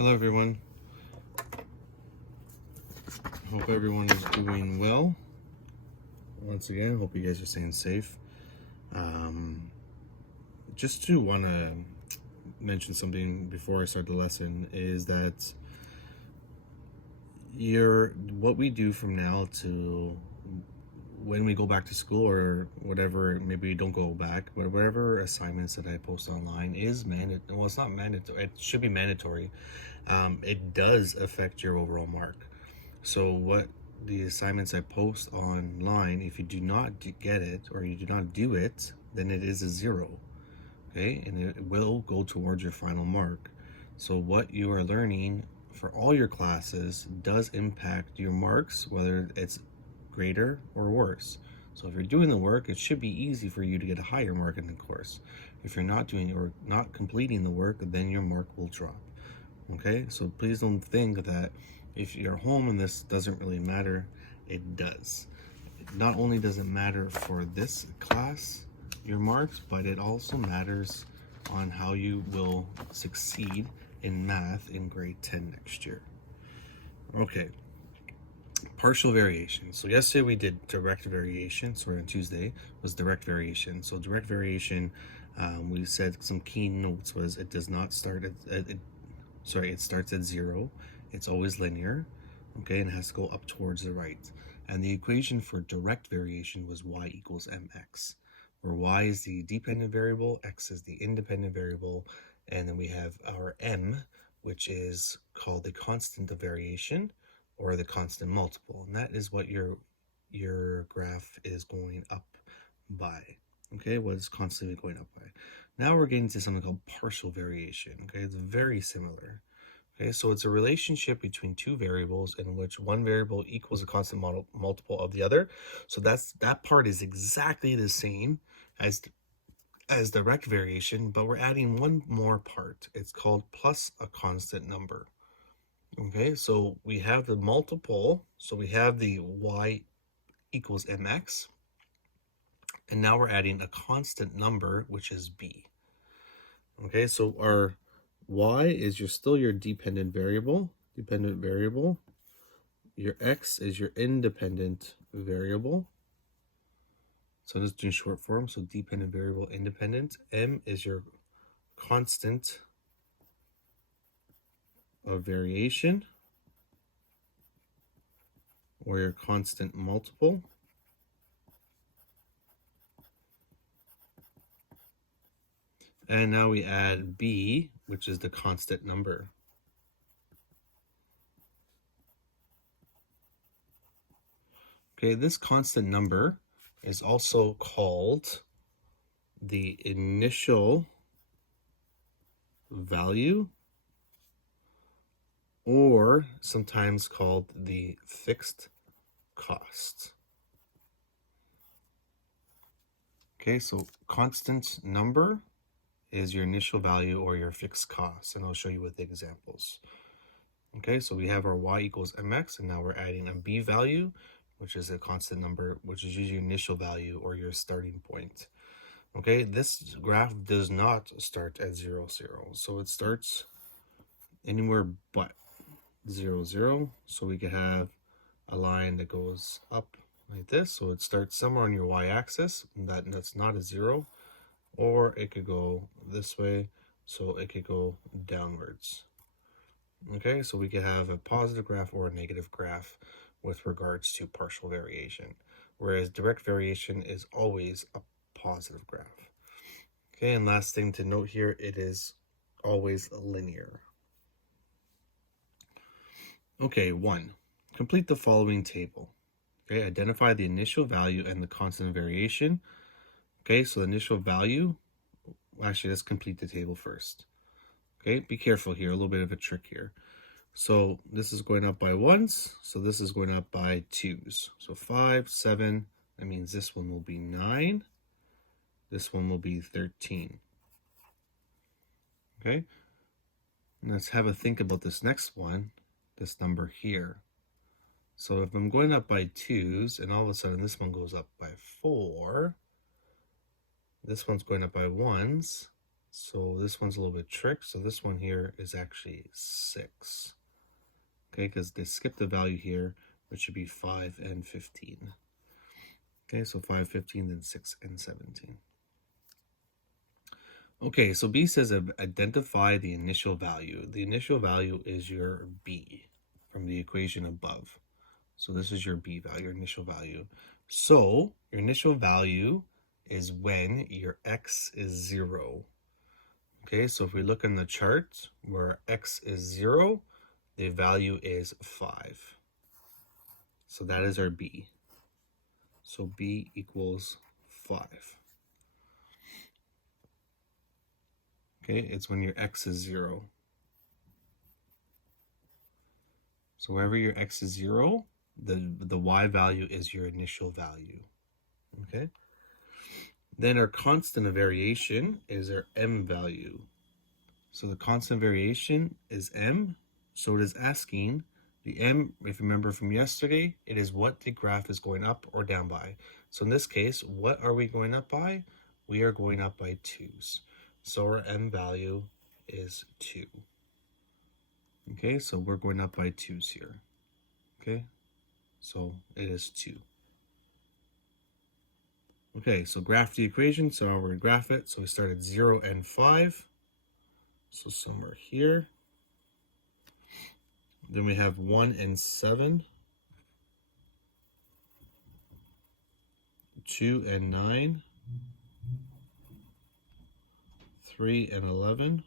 Hello everyone. Hope everyone is doing well. Once again, hope you guys are staying safe. Just to want to mention something before I start the lesson is that what we do from now to when we go back to school or whatever, maybe we don't go back, but whatever assignments that I post online is mandatory. Well, it's not mandatory. It should be mandatory. It does affect your overall mark. So what the assignments I post online, if you do not get it or you do not do it, then it is a 0. Okay, and it will go towards your final mark. So what you are learning for all your classes does impact your marks, whether it's greater or worse. So if you're doing the work, it should be easy for you to get a higher mark in the course. If you're not doing or not completing the work, then your mark will drop. Okay, so please don't think that if you're home and this doesn't really matter. It does. Not only does it matter for this class, your marks, but it also matters on how you will succeed in math in grade 10 next year. Okay, partial variation. So yesterday we did direct variation. Sorry, on Tuesday was direct variation. So direct variation, we said some key notes was it does not start at, it starts at 0. It's always linear, okay, and it has to go up towards the right. And the equation for direct variation was y equals mx, where y is the dependent variable, x is the independent variable, and then we have our m, which is called the constant of variation or the constant multiple, and that is what your graph is going up by. Okay, what is constantly going up by. Now we're getting to something called partial variation. Okay, it's very similar. Okay, so it's a relationship between two variables in which one variable equals a constant multiple of the other. So that part is exactly the same as direct variation, but we're adding one more part. It's called plus a constant number. Okay, so we have the multiple, so we have the y equals mx, and now we're adding a constant number, which is b. Okay, so our y is still your dependent variable. Your x is your independent variable. So let's do short form. So dependent variable, independent. M is your constant of variation or your constant multiple. And now we add b, which is the constant number. Okay, this constant number is also called the initial value, or sometimes called the fixed cost. Okay, so constant number is your initial value or your fixed cost, and I'll show you with the examples. Okay, so we have our y equals mx, and now we're adding a b value, which is a constant number, which is usually your initial value or your starting point. Okay, this graph does not start at 0, 0. So it starts anywhere but 0, 0. So we could have a line that goes up like this. So it starts somewhere on your y-axis, and that's not a 0. Or it could go this way, so it could go downwards. Okay, so we could have a positive graph or a negative graph with regards to partial variation, whereas direct variation is always a positive graph. Okay, and last thing to note here, it is always linear. Okay, 1. Complete the following table. Okay, identify the initial value and the constant of variation. Okay, so the initial value, actually, let's complete the table first. Okay, be careful here, a little bit of a trick here. So this is going up by 1s, so this is going up by 2s. So 5, 7, that means this one will be 9. This one will be 13. Okay, and let's have a think about this next one, this number here. So if I'm going up by 2s, and all of a sudden this one goes up by 4, this one's going up by 1s, So this one's a little bit tricked. So this one here is actually 6. Okay, because they skipped the value here, which should be 5 and 15. Okay, so 5, 15, then 6 and 17. Okay, so B says identify the initial value. The initial value is your B from the equation above. So this is your B value, your initial value. So your initial value is when your X is 0. Okay, so if we look in the chart where X is 0, the value is 5. So that is our B. So B equals 5. Okay, it's when your X is 0. So wherever your X is 0, the Y value is your initial value. Okay. Then our constant of variation is our M value. So the constant variation is M. So it is asking the M, if you remember from yesterday, it is what the graph is going up or down by. So in this case, what are we going up by? We are going up by 2's. So our M value is 2. Okay, so we're going up by 2's here. Okay, so it is 2. Okay, so graph the equation. So we're going to graph it. So we start at 0 and 5. So somewhere here. Then we have 1 and 7. 2 and 9. 3 and 11.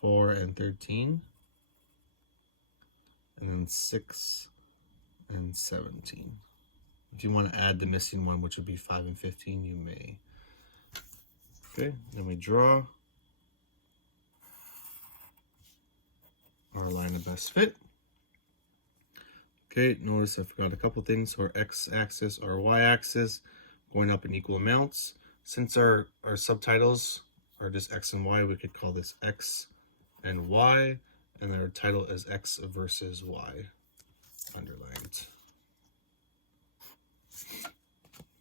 4 and 13. And then 6 and 17. If you want to add the missing one, which would be 5 and 15, you may. Okay, then we draw our line of best fit. Okay, notice I forgot a couple things. So our x-axis, our y-axis, going up in equal amounts. Since our subtitles are just x and y, we could call this x and y, and our title is x versus y, underlined.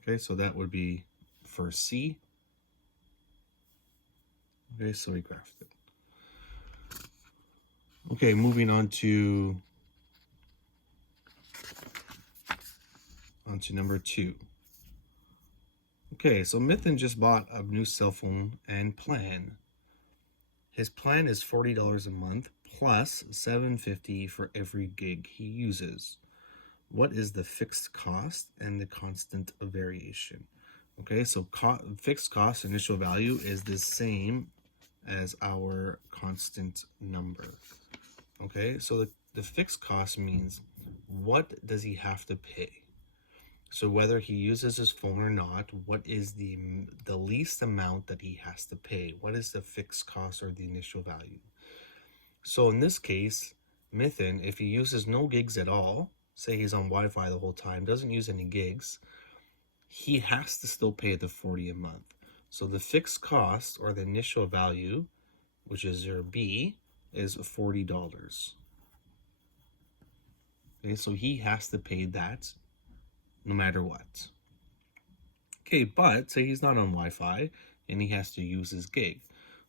Okay, so that would be for C. Okay, so we graphed it. Okay, moving on to number 2. Okay, so Mithin just bought a new cell phone and plan. His plan is $40 a month plus $7.50 for every gig he uses. What is the fixed cost and the constant of variation? Okay, so fixed cost initial value is the same as our constant number. Okay, so the fixed cost means what does he have to pay? So whether he uses his phone or not, what is the least amount that he has to pay? What is the fixed cost or the initial value? So in this case, Mithin, if he uses no gigs at all, say he's on Wi-Fi the whole time, doesn't use any gigs, he has to still pay the $40 a month. So the fixed cost or the initial value, which is your B, is $40. Okay, so he has to pay that no matter what. Okay, but say he's not on Wi-Fi and he has to use his gig.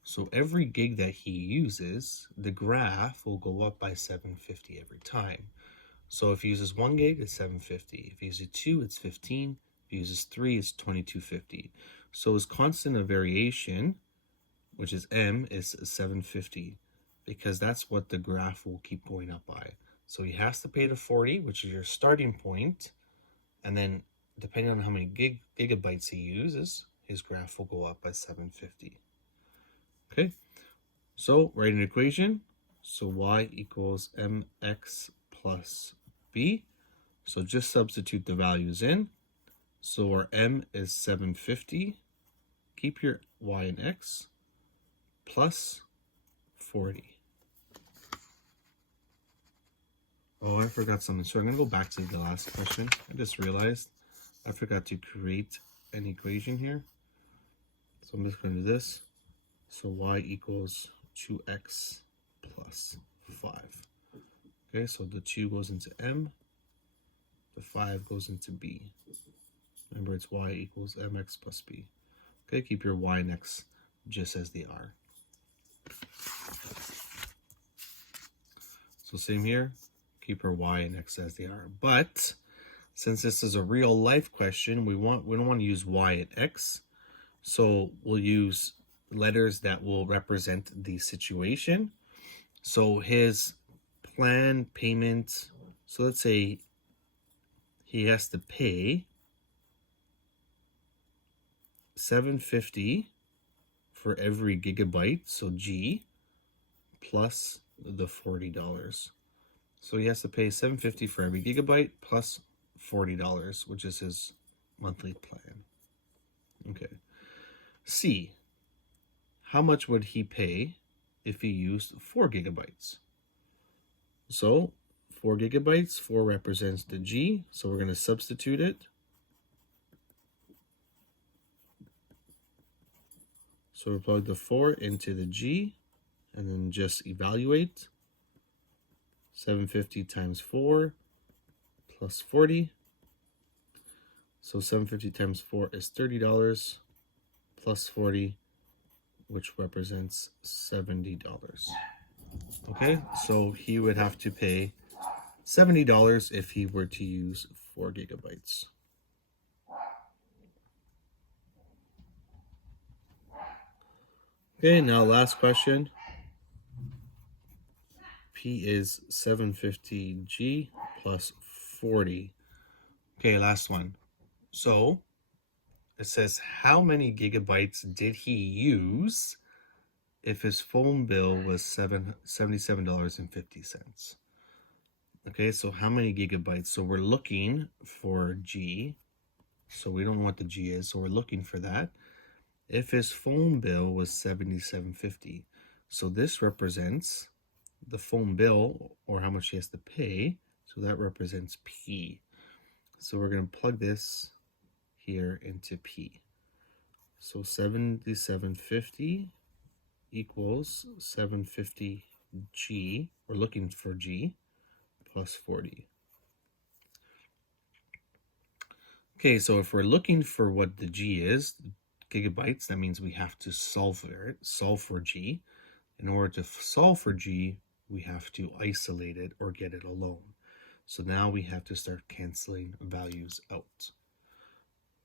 So every gig that he uses, the graph will go up by $7.50 every time. So if he uses 1 gig, it's $7.50. If he uses 2, it's $15. If he uses 3, it's $22.50. So his constant of variation, which is M, is $7.50 because that's what the graph will keep going up by. So he has to pay the 40, which is your starting point, and then depending on how many gigabytes he uses, his graph will go up by $7.50. Okay, so write an equation. So y equals mx plus b. So just substitute the values in. So our m is $7.50. Keep your y and x plus 40. Oh, I forgot something. So I'm going to go back to the last question. I just realized I forgot to create an equation here. So I'm just going to do this. So y equals 2x plus 5. Okay, so the 2 goes into m. The 5 goes into b. Remember, it's y equals mx plus b. Okay, keep your y and x just as they are. So same here, keep our y and x as they are. But since this is a real life question, we don't want to use y and x. So we'll use letters that will represent the situation. So his plan payment, so let's say he has to pay $7.50 for every gigabyte, so G, plus the $40. So he has to pay $7.50 for every gigabyte plus $40, which is his monthly plan. Okay. C, how much would he pay if he used 4 gigabytes? So 4 gigabytes, 4 represents the G, so we're going to substitute it. So we plug the 4 into the G, and then just evaluate. 750 times 4 plus 40. So 750 times 4 is $30 plus 40, which represents $70. Okay, so he would have to pay $70 if he were to use 4 gigabytes. Okay, now last question. P is 750G plus 40. Okay, last one. So it says, how many gigabytes did he use if his phone bill was $77.50? Okay, so how many gigabytes? So we're looking for G. So we don't know what the G is, so we're looking for that. If his phone bill was $77.50, so this represents the phone bill, or how much he has to pay. So that represents P. So we're going to plug this here into P. So $77.50 equals 750G. We're looking for G plus 40. Okay, so if we're looking for what the G is, gigabytes, that means we have to solve for G. In order to solve for G, we have to isolate it or get it alone. So now we have to start canceling values out.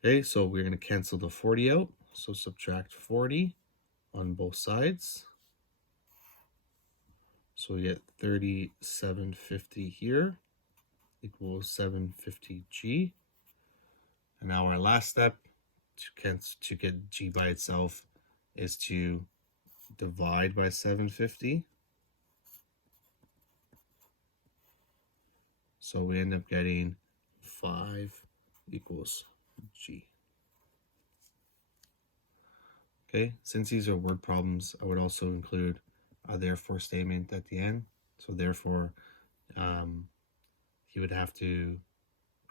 Okay, so we're going to cancel the 40 out. So subtract 40 on both sides. So we get 3750 here equals 750G. And now our last step to get G by itself is to divide by 750. So we end up getting 5 equals G. Okay, since these are word problems, I would also include a therefore statement at the end. So therefore, he would have to,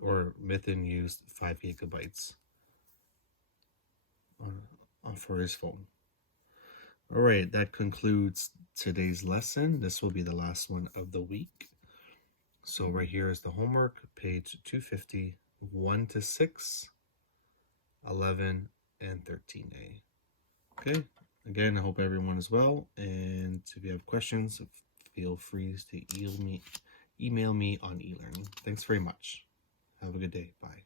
or Mithun used 5 gigabytes for his phone. All right, that concludes today's lesson. This will be the last one of the week. So right here is the homework, page 250, 1 to 6, 11, and 13A. Okay, again, I hope everyone is well, and if you have questions, feel free to email me on eLearning. Thanks very much. Have a good day. Bye.